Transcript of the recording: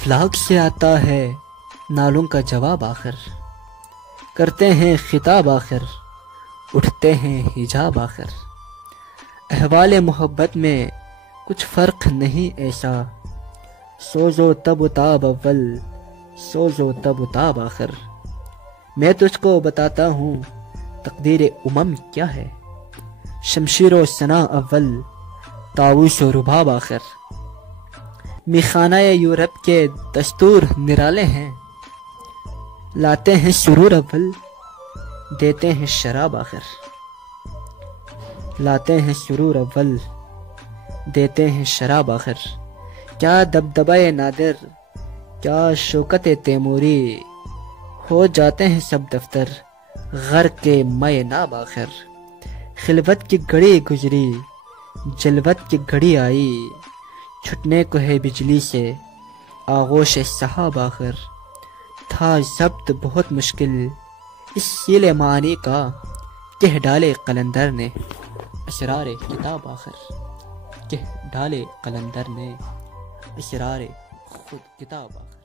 افلاک سے آتا ہے نالوں کا جواب آخر، کرتے ہیں خطاب آخر، اٹھتے ہیں حجاب آخر۔ احوال محبت میں کچھ فرق نہیں ایسا، سوز و تب و تاب اول، سوز و تب و تاب آخر۔ میں تجھ کو بتاتا ہوں تقدیر امم کیا ہے، شمشیر و ثنا اول، طاؤس و رباب آخر۔ میخانہ یورپ کے دستور نرالے ہیں، لاتے ہیں سرور اول، دیتے ہیں شراب آخر۔ لاتے ہیں سرور اول، دیتے ہیں شراب آخر۔ کیا دبدبہ نادر، کیا شوکت تیموری، ہو جاتے ہیں سب دفتر غرق کے مے ناب آخر۔ خلوت کی گھڑی گزری، جلوت کی گھڑی آئی، چھٹنے کو ہے بجلی سے آغوش سحاب آخر۔ تھا ضبط بہت مشکل اس سیل معانی کا، کہہ ڈالے قلندر نے اسرار کتاب آخر۔ کہہ ڈالے قلندر نے اسرار خود کتاب آخر۔